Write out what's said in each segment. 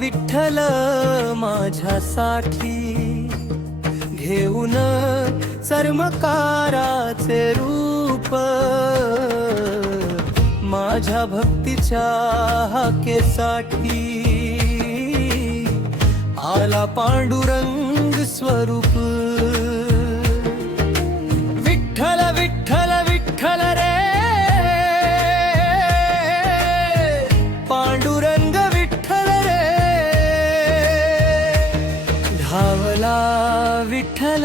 विठ्ठल माझ्यासाठी घेऊन चर्मकाराचे रूप माझ्या भक्तीच्या हाकेसाठी आला पांडुरंग स्वरूप विठ्ठल विठ्ठल विठ्ठल रे पांडुरंग विठ्ठल रे धावला विठ्ठल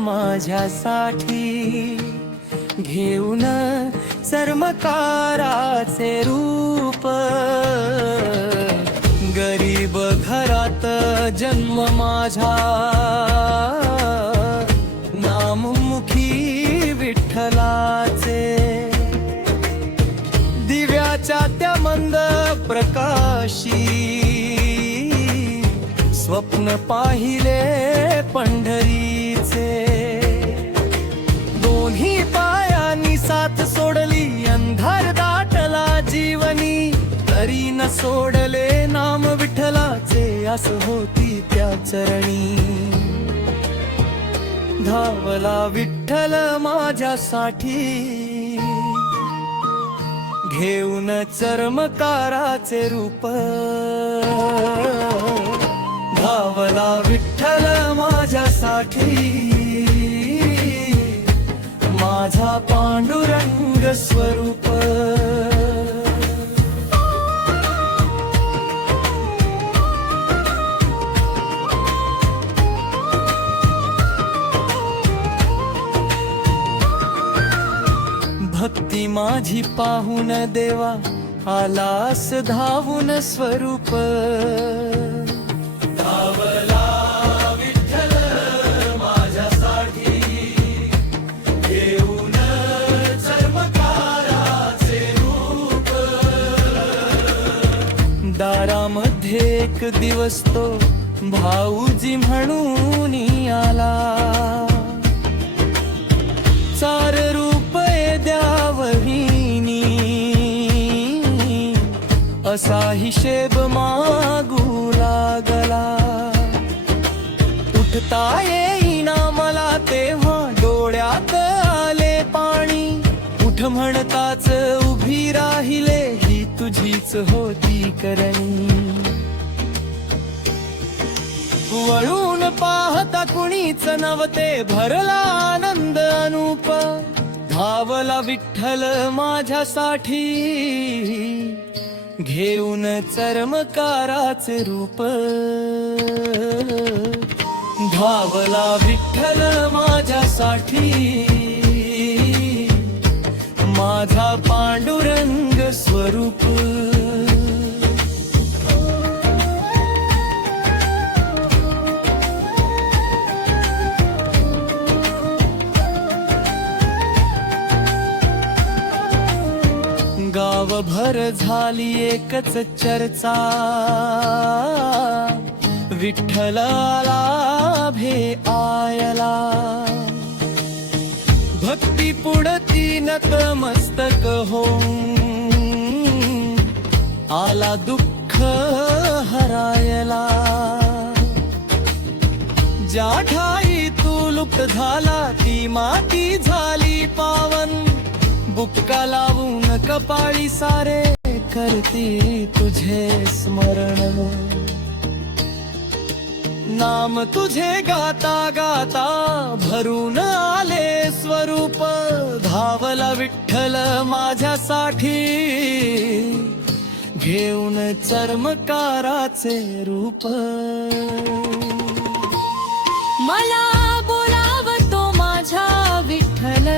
माझ्यासाठी घेऊन चर्मकाराचे रूप गरीब घरात जन्म माझा नाममुखी विठ्ठलाचे दिव्याच्या त्या मंद प्रकाशी स्वप्न पाहिले पंढरीचे दोन्ही पायांनी साथ सोडली अंधार दाटला जीवनी तरी न सोडले नाम विठ्ठलाचे आस होती त्या चरणी धावला विठ्ठल माझ्यासाठी घेऊन चर्मकाराचे रूप धावला विठ्ठल माझ्यासाठी माझा पांडुरंग स्वरूप भक्ती माझी पाहून देवा आलास धावून स्वरूप धावला विठ्ठल माझ्यासाठी घेऊन चर्मकाराचे रूप दारामध्ये एक दिवस तो भाऊजी म्हणून आला चार रुपये द्यावहिनी असा हिशेब मागू लागला उठता येईना मला तेव्हा डोळ्यात आले पाणी उठ म्हणताच उभी राहिले ही तुझीच होती करणी वळून पाहता कुणीच नव्हते भरला आनंद अनूप धावला विठ्ठल माझ्यासाठी घेऊन चर्मकाराचे रूप धावला विठ्ठल माझ्यासाठी माझा पांडुरंग स्वरूप गावभर झाली एकच चर्चा विठ्ठलाला भे आयला भक्ती पुढती नतमस्तक होऊन आला दुःख हरायला ज्या ठाई तू लुप्त झाला ती माती झाली पावन बुक्का लावून कपाळी सारे करती तुझे स्मरण नाम तुझे गाता गाता भरून आले स्वरूप धावला विठ्ठल माझ्यासाठी घेऊन चर्मकाराचे रूप मला बोलावतो माझा विठ्ठल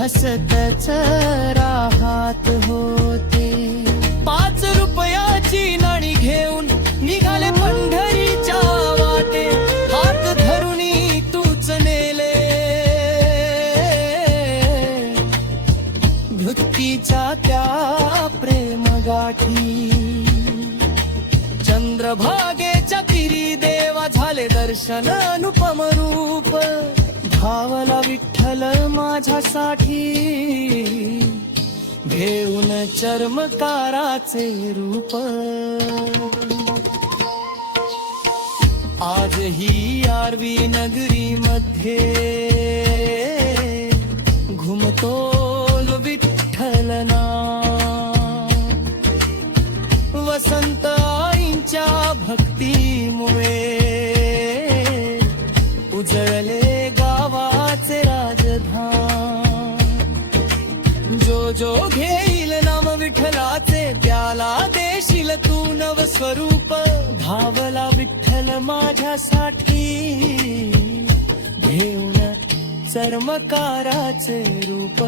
हसतच राहत होते 5 रुपयाची नाणी घेऊन निघाले पंढरीच्या वाटे हात धरुनी तूच नेले भक्तीच्या त्या प्रेम गाठी चंद्रभागेच्या तीरी देवा झाले दर्शन दर्शन अनुपम रूप धावला विठ्ठल माझ्यासाठी घेऊन चर्मकाराचे रूप आजही आरवी नगरी मध्ये घुमतो विठ्ठल नाम वसंत आईंच्या भक्तीमुळे उजळले गावाचे राजधान जो घेईल नाम विठ्ठलाचे त्याला देशील तू नव स्वरूप धावला विठ्ठल माझ्यासाठी घेऊन चर्मकाराचे रूप